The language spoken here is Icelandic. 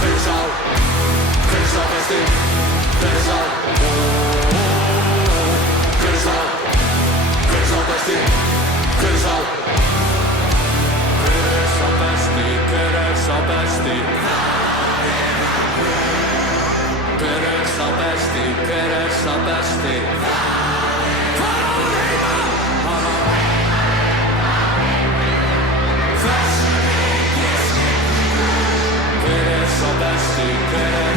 Hver er sá? Hver er sá besti? Hver er sá? Hver er sá? Hver er sá besti? Hver er sá? Hver er sá besti? Hver er sá besti? Hver er sá besti? Hver er sá besti? Hvar á hann heima? Hann á hversu mikið skilur? Hver er sá besti? Hver er